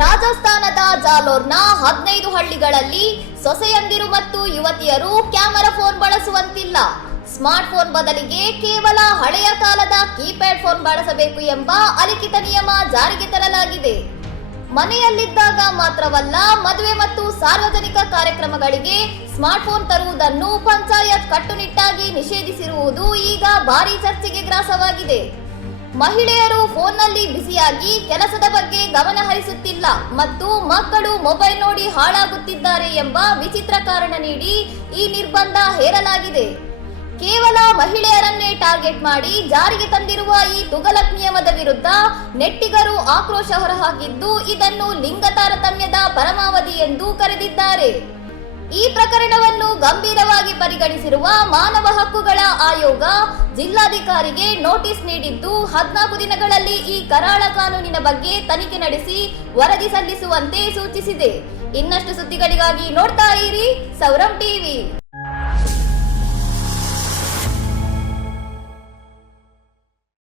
ರಾಜಸ್ಥಾನದ ಜಾಲೋರ್ನ ಹದಿನೈದು ಹಳ್ಳಿಗಳಲ್ಲಿ ಸೊಸೆಯಂದಿರು ಮತ್ತು ಯುವತಿಯರು ಕ್ಯಾಮೆರಾ ಫೋನ್ ಬಳಸುವಂತಿಲ್ಲ. ಸ್ಮಾರ್ಟ್ ಫೋನ್ ಬದಲಿಗೆ ಕೇವಲ ಹಳೆಯ ಕಾಲದ ಕೀಪ್ಯಾಡ್ ಫೋನ್ ಬಳಸಬೇಕು ಎಂಬ ಅಲಿಖಿತ ನಿಯಮ ಜಾರಿಗೆ ತರಲಾಗಿದೆ. ಮನೆಯಲ್ಲಿದ್ದಾಗ ಮಾತ್ರವಲ್ಲ ಮದುವೆ ಮತ್ತು ಸಾರ್ವಜನಿಕ ಕಾರ್ಯಕ್ರಮಗಳಿಗೆ ಸ್ಮಾರ್ಟ್ ಫೋನ್ ತರುವುದನ್ನು ಪಂಚಾಯತ್ ಕಟ್ಟುನಿಟ್ಟಾಗಿ ನಿಷೇಧಿಸಿರುವುದು ಈಗ ಭಾರಿ ಚರ್ಚೆಗೆ ಗ್ರಾಸವಾಗಿದೆ. ಮಹಿಳೆಯರು ಫೋನ್ನಲ್ಲಿ ಬ್ಯುಸಿಯಾಗಿ ಕೆಲಸದ ಬಗ್ಗೆ ಗಮನ ಹರಿಸುತ್ತಿಲ್ಲ ಮತ್ತು ಮಕ್ಕಳು ಮೊಬೈಲ್ ನೋಡಿ ಹಾಳಾಗುತ್ತಿದ್ದಾರೆ ಎಂಬ ವಿಚಿತ್ರ ಕಾರಣ ನೀಡಿ ಈ ನಿರ್ಬಂಧ ಹೇರಲಾಗಿದೆ. ಕೇವಲ ಮಹಿಳೆಯರನ್ನೇ ಟಾರ್ಗೆಟ್ ಮಾಡಿ ಜಾರಿಗೆ ತಂದಿರುವ ಈ ತುಗಲಕ್ ನಿಯಮದ ವಿರುದ್ಧ ನೆಟ್ಟಿಗರು ಆಕ್ರೋಶ ಹೊರಹಾಕಿದ್ದು ಇದನ್ನು ಲಿಂಗ ತಾರತಮ್ಯದ ಪರಮಾವಧಿ ಎಂದು ಕರೆದಿದ್ದಾರೆ. ಈ ಪ್ರಕರಣವನ್ನು ಗಂಭೀರವಾಗಿ ಪರಿಗಣಿಸಿರುವ ಮಾನವ ಹಕ್ಕುಗಳ ಆಯೋಗ ಜಿಲ್ಲಾಧಿಕಾರಿಗೆ ನೋಟಿಸ್ ನೀಡಿದ್ದು, ಹದಿನಾಲ್ಕು ದಿನಗಳಲ್ಲಿ ಈ ಕರಾಳ ಕಾನೂನಿನ ಬಗ್ಗೆ ತನಿಖೆ ನಡೆಸಿ ವರದಿ ಸಲ್ಲಿಸುವಂತೆ ಸೂಚಿಸಿದೆ. ಇನ್ನಷ್ಟು ಸುದ್ದಿಗಳಿಗಾಗಿ ನೋಡ್ತಾ ಇರಿ ಸೌರಂ ಟಿವಿ.